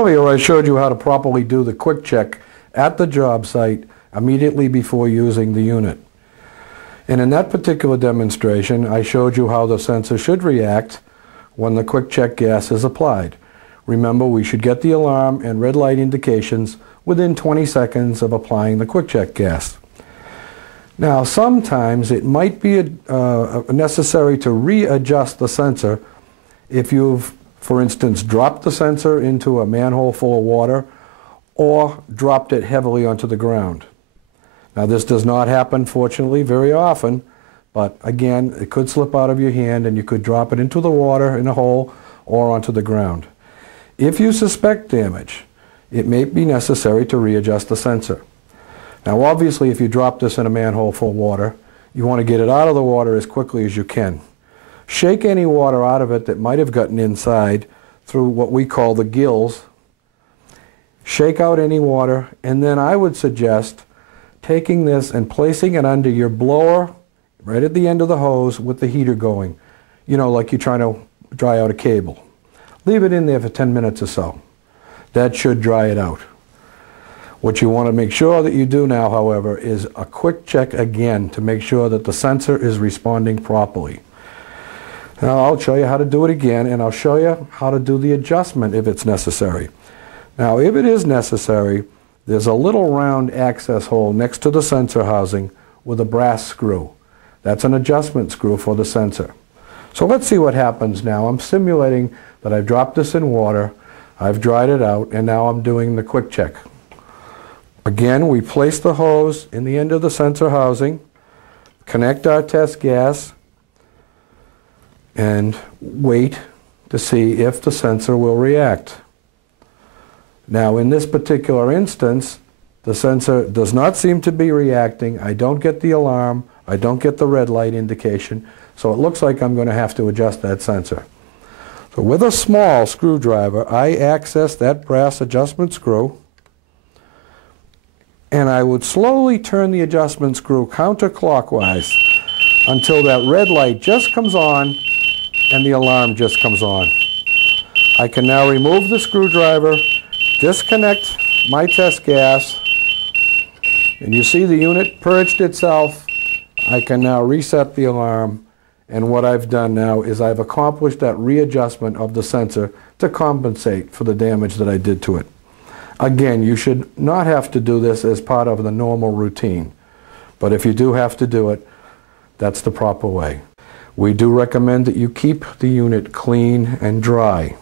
Earlier I showed you how to properly do the quick check at the job site immediately before using the unit. And in that particular demonstration I showed you how the sensor should react when the quick check gas is applied. Remember, we should get the alarm and red light indications within 20 seconds of applying the quick check gas. Now sometimes it might be necessary to readjust the sensor if you've, for instance, dropped the sensor into a manhole full of water or dropped it heavily onto the ground. Now this does not happen, fortunately, very often, but again, it could slip out of your hand and you could drop it into the water in a hole or onto the ground. If you suspect damage, it may be necessary to readjust the sensor. Now obviously if you drop this in a manhole full of water, you want to get it out of the water as quickly as you can. Shake any water out of it that might have gotten inside through what we call the gills. Shake out any water, and then I would suggest taking this and placing it under your blower right at the end of the hose with the heater going. You know, like you're trying to dry out a cable. Leave it in there for 10 minutes or so. That should dry it out. What you want to make sure that you do now, however, is a quick check again to make sure that the sensor is responding properly. Now I'll show you how to do it again, and I'll show you how to do the adjustment if it's necessary. Now if it is necessary, there's a little round access hole next to the sensor housing with a brass screw. That's an adjustment screw for the sensor. So let's see what happens now. I'm simulating that I've dropped this in water, I've dried it out, and now I'm doing the quick check. Again, we place the hose in the end of the sensor housing, connect our test gas, and wait to see if the sensor will react. Now in this particular instance, the sensor does not seem to be reacting. I don't get the alarm, I don't get the red light indication, so it looks like I'm going to have to adjust that sensor. So with a small screwdriver, I access that brass adjustment screw, and I would slowly turn the adjustment screw counterclockwise until that red light just comes on and the alarm just comes on. I can now remove the screwdriver, disconnect my test gas, and you see the unit purged itself. I can now reset the alarm, and what I've done now is I've accomplished that readjustment of the sensor to compensate for the damage that I did to it. Again, you should not have to do this as part of the normal routine, but if you do have to do it, that's the proper way. We do recommend that you keep the unit clean and dry.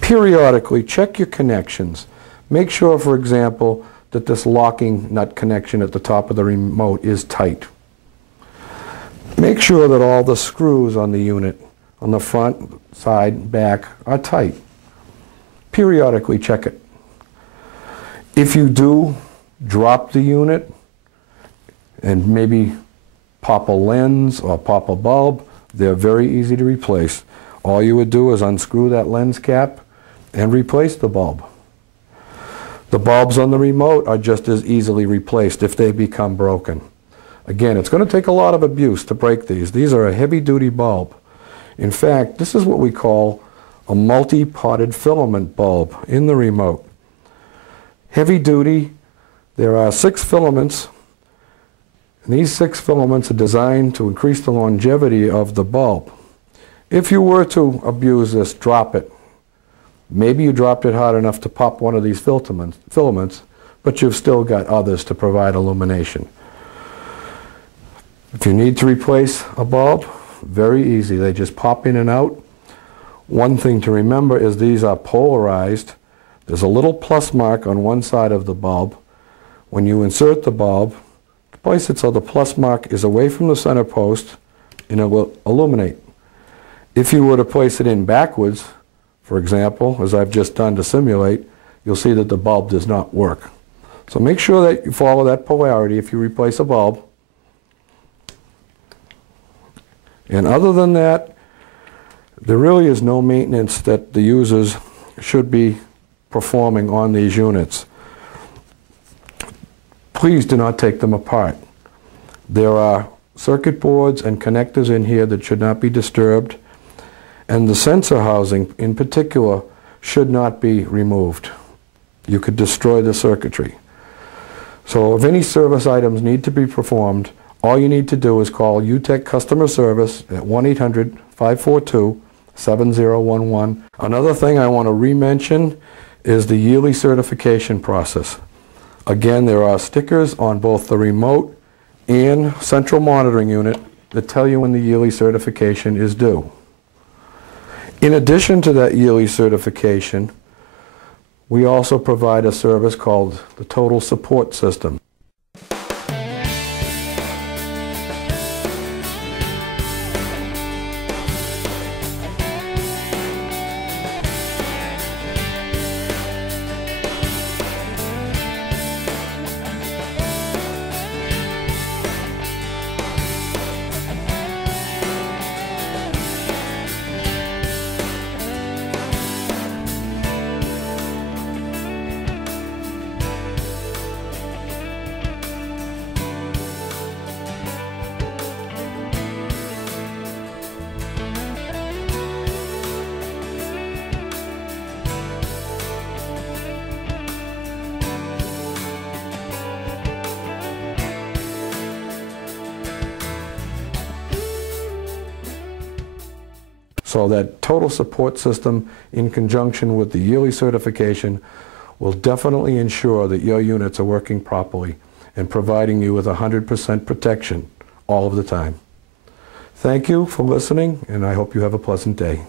Periodically check your connections. Make sure, for example, that this locking nut connection at the top of the remote is tight. Make sure that all the screws on the unit, on the front, side, back, are tight. Periodically check it. If you do drop the unit and maybe pop a lens or pop a bulb, they're very easy to replace. All you would do is unscrew that lens cap and replace the bulb. The bulbs on the remote are just as easily replaced if they become broken. Again, it's going to take a lot of abuse to break these. These are a heavy-duty bulb. In fact, this is what we call a multi-potted filament bulb in the remote. Heavy-duty, there are 6 filaments, and these 6 filaments are designed to increase the longevity of the bulb. If you were to abuse this, drop it. Maybe you dropped it hard enough to pop one of these filaments, but you've still got others to provide illumination. If you need to replace a bulb, very easy. They just pop in and out. One thing to remember is these are polarized. There's a little plus mark on one side of the bulb. When you insert the bulb, place it so the plus mark is away from the center post and it will illuminate. If you were to place it in backwards, for example, as I've just done to simulate, you'll see that the bulb does not work. So make sure that you follow that polarity if you replace a bulb. And other than that, there really is no maintenance that the users should be performing on these units. Please do not take them apart. There are circuit boards and connectors in here that should not be disturbed, and the sensor housing in particular should not be removed. You could destroy the circuitry. So if any service items need to be performed, all you need to do is call U-TECK customer service at 1-800-542-7011. Another thing I want to re-mention is the yearly certification process. Again, there are stickers on both the remote and central monitoring unit that tell you when the yearly certification is due. In addition to that yearly certification, we also provide a service called the Total Support System. So that total support system, in conjunction with the yearly certification, will definitely ensure that your units are working properly and providing you with 100% protection all of the time. Thank you for listening, and I hope you have a pleasant day.